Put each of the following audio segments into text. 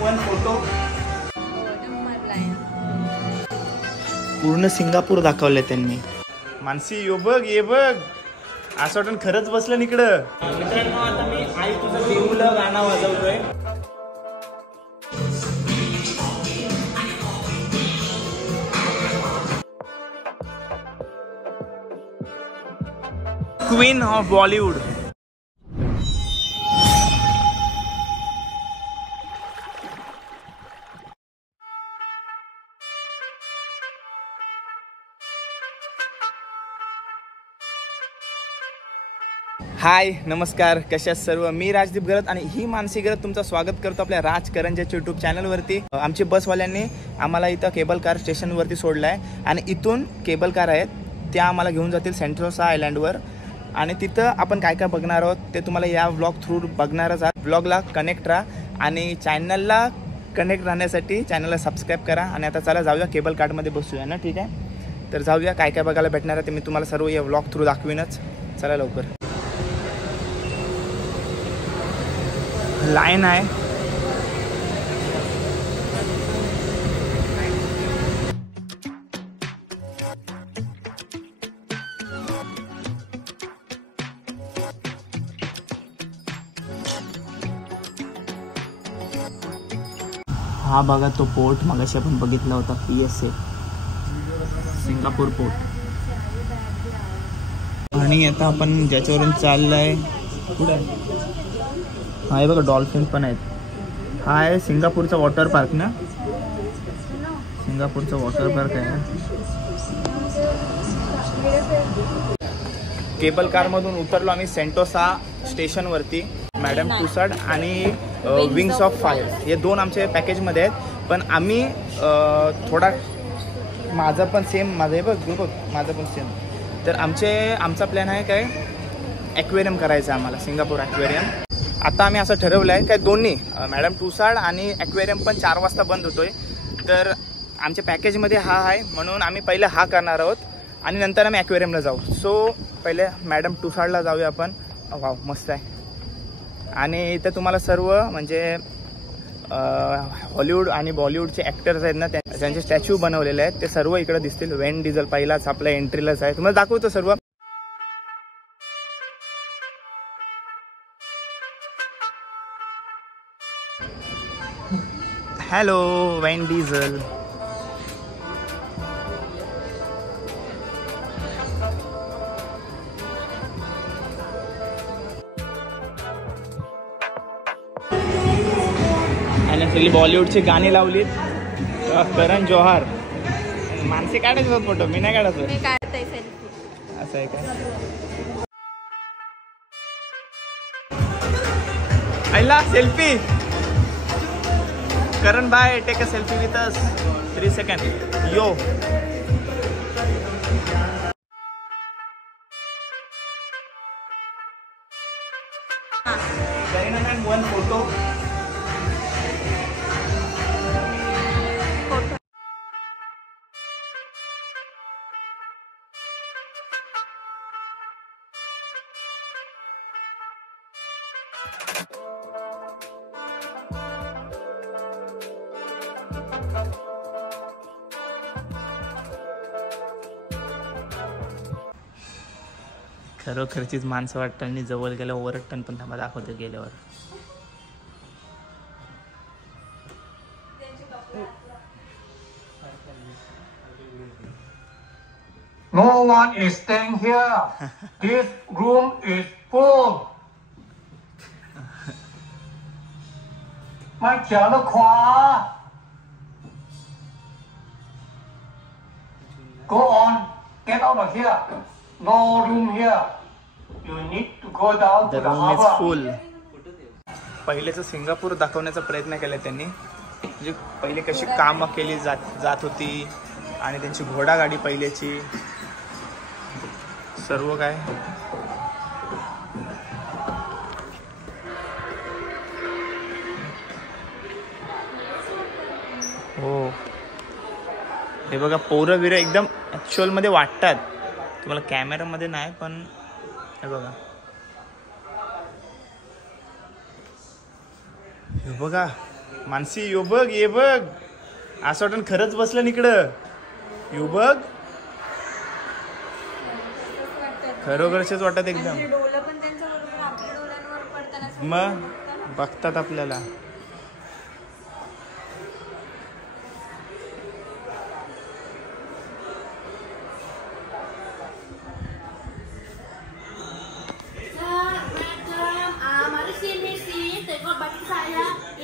One photo पूर्ण Singapore दाखवले त्यांनी. मानसी यो बघ ये बघ असं वाटून खरंच बसलं इकडं. मित्रांनो आता मी आई तुझं देऊला गाणं वाजवतोय. Queen of Bollywood. हाय नमस्कार, कशा सर्व. मी राजदीप गरत आणि ही मानसी गरत तुमचं स्वागत करतो आपल्या राजकरंजाच्या यूट्यूब चॅनलवरती. आमची बसवाल्यांनी आम्हाला इथं केबल कार स्टेशनवरती सोडलं आहे आणि इथून केबल कार आहेत त्या आम्हाला घेऊन जातील सेंटोसा आयलँडवर. आणि तिथं आपण काय काय बघणार आहोत ते तुम्हाला या व्लॉग थ्रू बघणारच आहात. व्लॉगला कनेक्ट राहा आणि चॅनलला कनेक्ट राहण्यासाठी चॅनलला सबस्क्राईब करा. आणि आता चला जाऊया केबल कार्डमध्ये बसूया ना. ठीक आहे, तर जाऊया. काय काय बघायला भेटणार आहे ते मी तुम्हाला सर्व या व्लॉग थ्रू दाखवीनच. चला लवकर. लाईन आहे. हा बघा तो पोर्ट मगाशी आपण बघितला होता, PSA सिंगापूर पोर्ट. आणि आता आपण ज्याच्यावरून चाललंय पुढे हा आहे बघा, डॉल्फिन पण आहेत. हा आहे सिंगापूरचा वॉटर पार्क ना, सिंगापूरचा वॉटर पार्क आहे. केबल कारमधून उतरलो आम्ही सेंटोसा स्टेशनवरती. मॅडम टुसाड आणि विंग्स ऑफ फायर हे दोन आमचे पॅकेजमध्ये आहेत. पण आम्ही थोडा माझं पण सेम, माझं हे बघ माझं पण सेम. तर आमचा प्लॅन आहे काय, ॲक्वेरियम करायचं आहे आम्हाला, सिंगापूर ॲक्वेरियम. आता आम्ही असं ठरवलं आहे काय दोन्ही मॅडम टुसाड आणि ॲक्वेरियम पण 4 वाजता बंद होतोय. तर आमच्या पॅकेजमध्ये हा आहे म्हणून आम्ही पहिले हा करणार आहोत आणि नंतर आम्ही ॲक्वेरियमला जाऊ. सो पहिले मॅडम टुसाडला जाऊया आपण. वाव मस्त आहे. आणि इथं तुम्हाला सर्व म्हणजे हॉलिवूड आणि बॉलिवूडचे ॲक्टर्स आहेत ना, त्यांचे स्टॅच्यू बनवलेले आहेत ते सर्व इकडे दिसतील. व्हेन डिझेल पहिलाच आपल्या एंट्रीलाच आहे, तुम्हाला दाखवतो सर्व. Hello when diesel. आणि सगळी बॉलिवूडची गाणी लावलीत. करण जोहर. मानसी काढायचं फोटो, मी नाही काढायचो. असं आहे का. आईला selfie. Karan bye take a selfie with us 3 second. यो वन फोटो. खरोखरचीच माणसं वाटतं आणि जवळ गेल्यावर ओरडटन पण थांबा दाखवते गेल्यावर. No one is staying here. This room is full. 迈向了垮。Go on, get out of here. No room here. You need to go down to the harbor. फुल. पहिलेचं सिंगापूर दाखवण्याचा प्रयत्न केला त्यांनी. म्हणजे पहिले कशी कामं केली जात होती आणि त्यांची घोडागाडी पहिल्याची सर्व काय. हो हे बघा, पोरं बिरं एकदम ॲक्च्युअल मध्ये वाटतात. तुम्हाला कॅमेरामध्ये नाही पण हे बघा, हे बघा मानसी यो बघ ये बघ, असं वाटतं खरंच बसलं इकडं. यो बघ, खरोखरच वाटत एकदम. मग बघतात आपल्याला.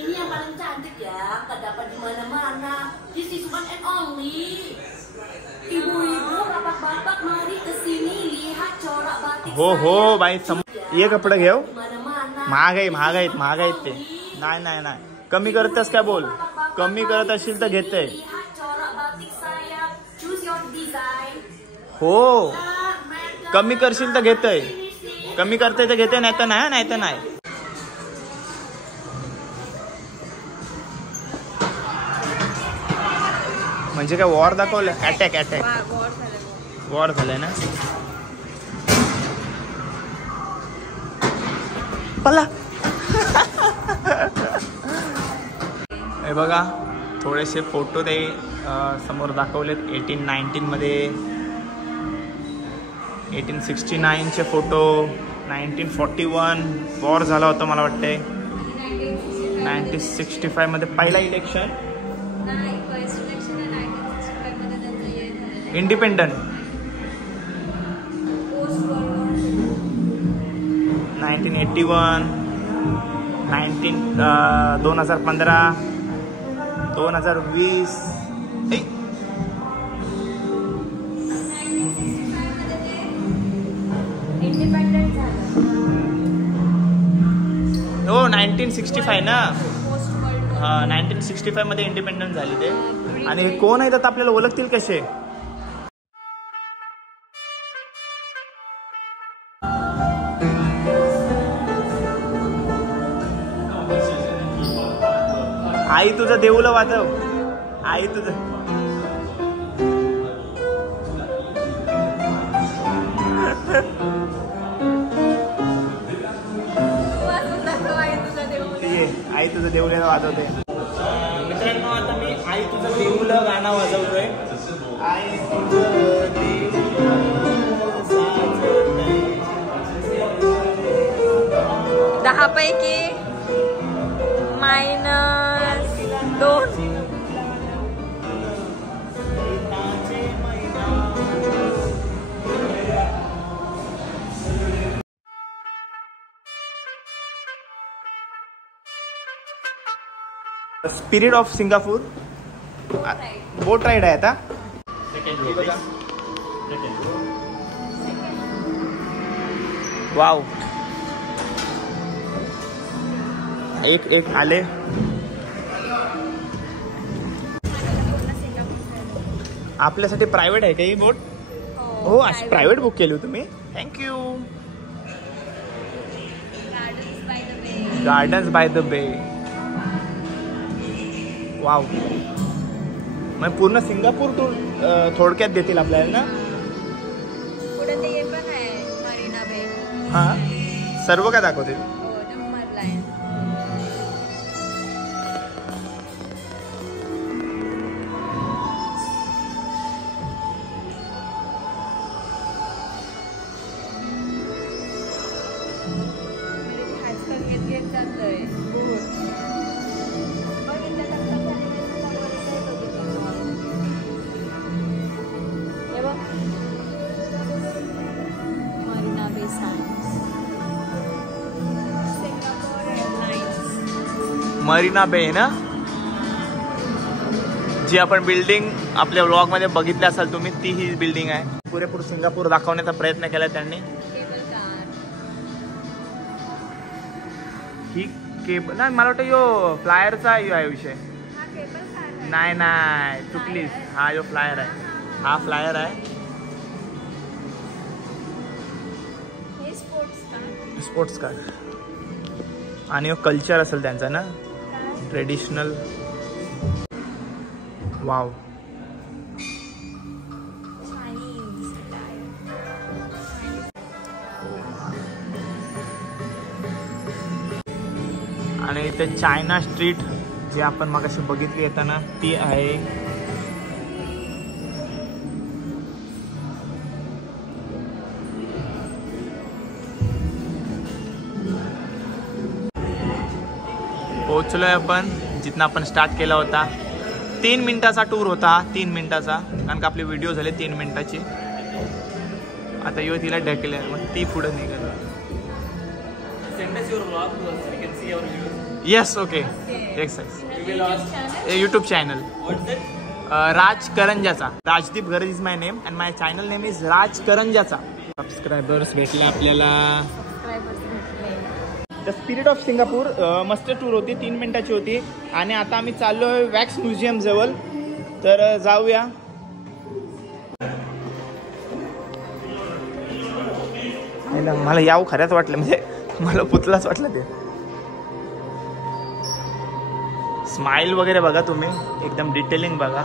Ini yang paling cantik ya, terdapat di mana-mana. This is one and only. Ibu-ibu, bapak-bapak, mari kesini lihat corak batik हो हो saya. बाई, ये कपडे घेऊ. Mana-mana. महाग आहेत ते. नाही कमी करतेस काय बोल. कमी करत असशील तर घेते. Lihat corak batik saya. Choose your design. हो, कमी करशील तर घेतय. कमी करते तर घेते, नाही तर नाही. म्हणजे काय वॉर दाखवलं. अटॅक वॉर झालंय ना. पला हे बघा, थोडेसे फोटो ते समोर दाखवलेत. 1819 मध्ये, 1869चे फोटो, 1941 वॉर झाला होता मला वाटते. 1965 मध्ये पहिला इलेक्शन, इंडिपेंडंट. 1981, 2015, 2020. हो 1965 ना. 1965 मध्ये इंडिपेंडन्स झाली ते. आणि कोण आहेत आता आपल्याला ओळखतील कसे. आई तुझं देऊळ वाजव. आई तुझं आई तुझं देऊळ वाजवते. मित्रांनो, आता मी आई तुझं देऊळ गाणं वाजवतोय. आई तुझं देऊळ साजतंय. 10 पैकी -2. Spirit of Singapore boat ride आहे आता. वाव, एक आले. आपल्यासाठी प्रायव्हेट आहे का ही बोट. हो, अशी प्रायव्हेट बुक केली तुम्ही. थँक्यू. गार्डन्स बाय द बे. वाव, मग पूर्ण सिंगापूर टूर थोडक्यात देतील आपल्याला ना. पुढे ते हे पण आहे मरीना बे. हा, सर्व काय दाखवतील. हो, नंबरला आहे. आजकाल घेत चाललंय. मरीना बे सांड्स. Singapore airlines. मरीना बे ना, जी आपण बिल्डिंग आपल्या व्लॉग मध्ये बघितली असाल तुम्ही, ती ही बिल्डिंग आहे. पुरेपूर सिंगापूर दाखवण्याचा प्रयत्न केला त्यांनी. Cable car. ही केबल ना, मला वाटतं यो फ्लायरचा आहे विषय. हा केबल कार आहे. नाही चुकलीस. हा यो फ्लायर आहे. हा फ्लायर आहे. हे स्पोर्ट्स कार. आणि यो कल्चर असेल त्यांचा ना, ट्रेडिशनल. वाव, आणि इथे चायना स्ट्रीट जे आपण मगाशी बघितली येताना ती आहे पोहोचलोय आपण जिथनं आपण स्टार्ट केला होता. 3 मिनिटाचा टूर होता, 3 मिनिटाचा, कारण का आपले व्हिडिओ झाले 3 मिनिटाची. आता यो तिला ढकले मग ती पुढे निघाल. Yes okay YouTube channel Raj Karanjacha. Rajdeep Garaj is my name and my channel name is Raj Karanjacha. Subscribers भेटले आपल्याला. द स्पिरिट ऑफ सिंगापूर मस्त टूर होती, 3 मिनिटाची होती. आणि आता आम्ही चाललोय वॅक्स म्युझियम जवळ, तर जाऊया. मला याव खऱ्याच वाटलं, म्हणजे मला पुतलाच वाटलं ते. स्माइल वगैरे बघा तुम्ही, एकदम डिटेलिंग बघा.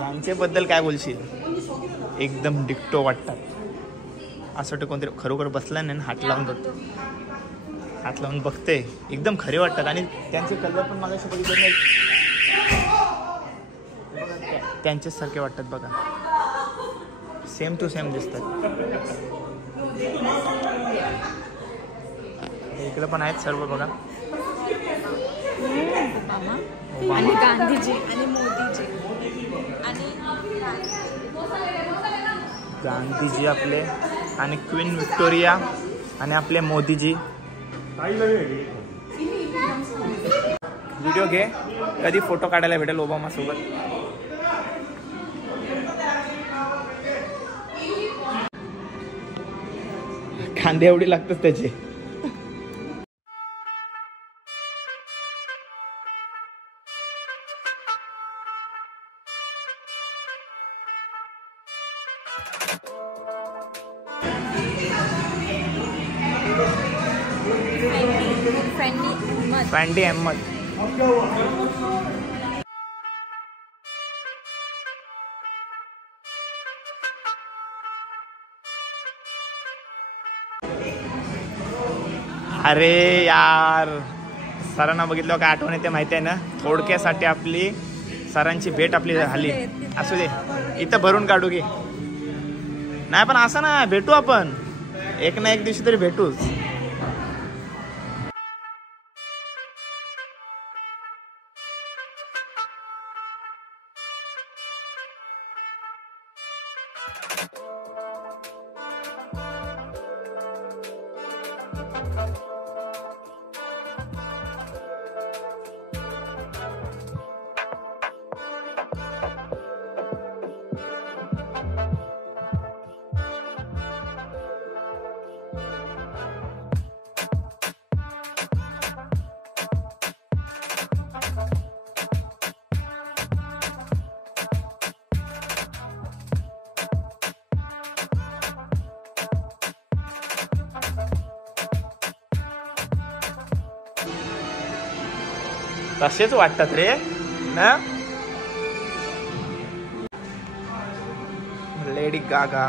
यांच्याबद्दल काय बोलशील? एकदम डिक्टो वाटतात. असं वाटतं कोणतरी खरोखर बसला नाही, हात लावून बघतो, हात लावून बघते. एकदम खरे वाटतात. आणि त्यांचे कलर पण मला बघितलं नाही, त्यांचेच सारखे वाटतात बघा. सेम टू सेम दिसतात. इकडे पण आहेत सर्व बघा. आणि गांधीजी आणि मोदीजी आणि गांधीजी आपले, आणि क्वीन विक्टोरिया, आणि आपले मोदीजी. व्हिडिओ घे, कधी फोटो काढायला भेटेल ओबामा सोबत. कांदे एवढी लागतात त्याचे. फँडी अहमद. अरे यार, सरांना बघितलं काय आठवण येते माहिती आहे ना. थोडक्यासाठी आपली सरांची भेट आपली झाली. असू दे, इथं भरून काढू घे. नाही पण असं ना, भेटू आपण एक ना एक दिवशी तरी भेटूच. तसेच वाटतात रे ना. Lady Gaga.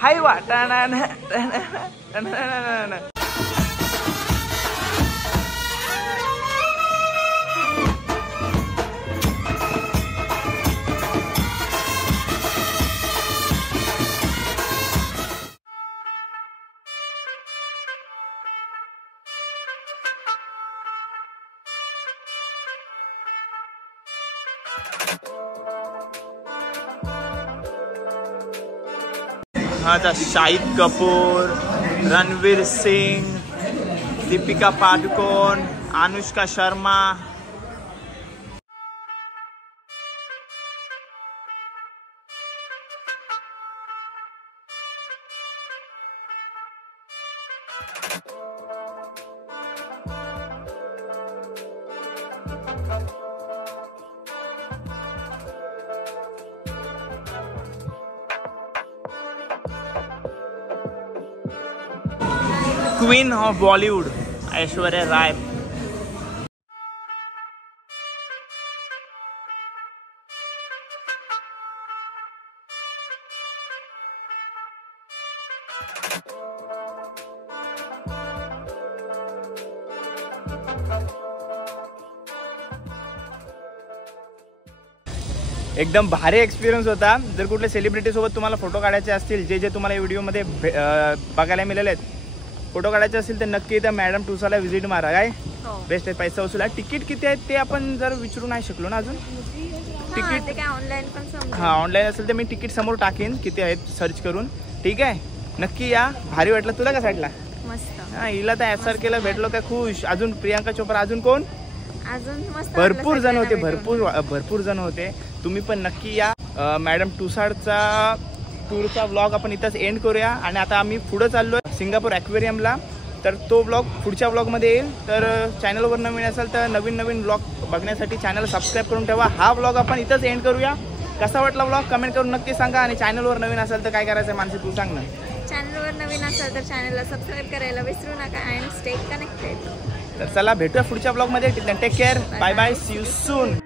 हाय वाटा. आता शाहिद कपूर, रणवीर सिंग, दीपिका पादुकोण, अनुष्का शर्मा. Queen of Bollywood Aishwarya Rai. एकदम भारी एक्सपिरियन्स होता. जर कुठल्या सेलिब्रिटीसोबत तुम्हाला फोटो काढायचे असतील, जे जे तुम्हाला व्हिडिओमध्ये बघायला मिळाले आहेत, फोटो काढायचे असतील तर नक्की त्या मॅडम टुसाला व्हिजिट मारा. काय बेस्ट आहे. पैसा वसूल आहे. तिकीट किती आहेत ते आपण जर विचारू नाही शकलो ना अजून. तिकीट ऑनलाईन पण हां ऑनलाईन असेल तर मी तिकीट समोर टाकेन किती आहेत सर्च करून. ठीक आहे, नक्की या. भारी वाटलं. तुला कसा वाटला? मस्त. हां हिला तर SR केला भेटलो काय खुश. अजून प्रियांका चोप्रा, अजून कोण? अजून मस्त. भरपूर जण होते. भरपूर जण होते. तुम्ही पण नक्की या. मॅडम टुसाडचा टूरचा व्लॉग आपण इथंच एंड करूया. आणि आता आम्ही पुढं चाललो आहे सिंगापूर ॲक्वेरियमला. तर तो व्लॉग पुढच्या व्लॉगमध्ये येईल. तर चॅनलवर नवीन असेल तर नवीन व्लॉग बघण्यासाठी चॅनल सबस्क्राईब करून ठेवा. हा व्लॉग आपण इथंच एंड करूया. कसा वाटला व्लॉग कमेंट करून नक्की सांगा. आणि चॅनलवर नवीन असेल तर काय करायचं आहे मानसी तू सांग ना. चॅनलवर नवीन असेल तर चॅनलला सबस्क्राईब करायला विसरू नका अँड स्टे कनेक्टेड. तर चला भेटूया पुढच्या ब्लॉगमध्ये. Take care. Bye bye. See you soon.